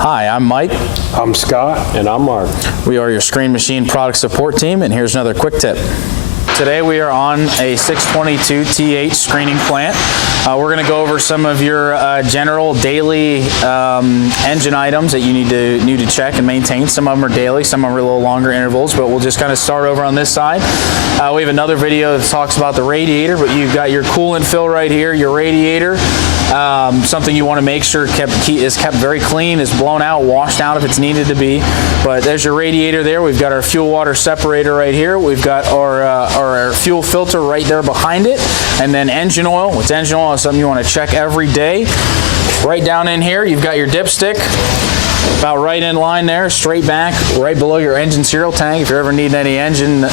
Hi, I'm Mike. I'm Scott. And I'm Mark. We are your Screen Machine product support team, and here's another quick tip. Today we are on a 622 T8 screening plant. We're going to go over some of your general daily engine items that you need to check and maintain. Some of them are daily, some of them are a little longer intervals, but we'll just kind of start over on this side. We have another video that talks about the radiator, but you've got your coolant fill right here, your radiator. Something you want to make sure is kept very clean, is blown out, washed out if it's needed to be. But there's your radiator there. We've got our fuel water separator right here. We've got our fuel filter right there behind it. And then engine oil. What's engine oil is something you want to check every day. Right down in here, you've got your dipstick. About right in line there, straight back, right below your engine serial tank. If you're ever needing any engine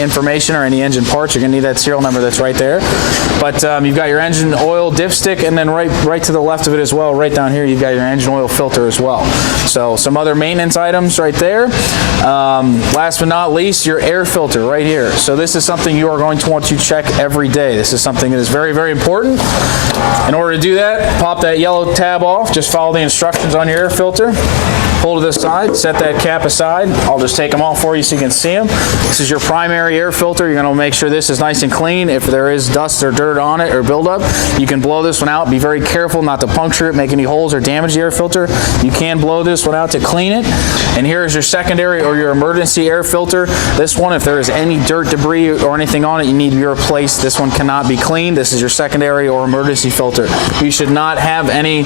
information or any engine parts, you're going to need that serial number that's right there. But you've got your engine oil dipstick, and then right to the left of it as well, right down here, you've got your engine oil filter as well. So some other maintenance items right there. Last but not least, your air filter right here. So this is something you are going to want to check every day. This is something that is very, very important. In order to do that, pop that yellow tab off. Just follow the instructions on your air filter. Pull to the side, set that cap aside. I'll just take them off for you so you can see them. This is your primary air filter. You're going to make sure this is nice and clean. If there is dust or dirt on it or buildup, you can blow this one out. Be very careful not to puncture it, make any holes or damage the air filter. You can blow this one out to clean it. And here is your secondary or your emergency air filter. This one, if there is any dirt, debris, or anything on it, you need to be replaced. This one cannot be cleaned. This is your secondary or emergency filter. You should not have any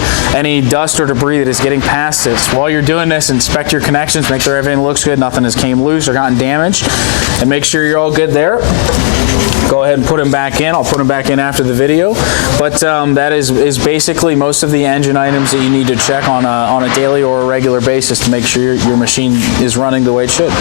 dust or debris that is getting past this. While you're doing this, inspect your connections, make sure everything looks good, nothing has came loose or gotten damaged, and make sure you're all good there. Go ahead and put them back in. I'll put them back in after the video. But that is basically most of the engine items that you need to check on a daily or a regular basis to make sure your machine is running the way it should.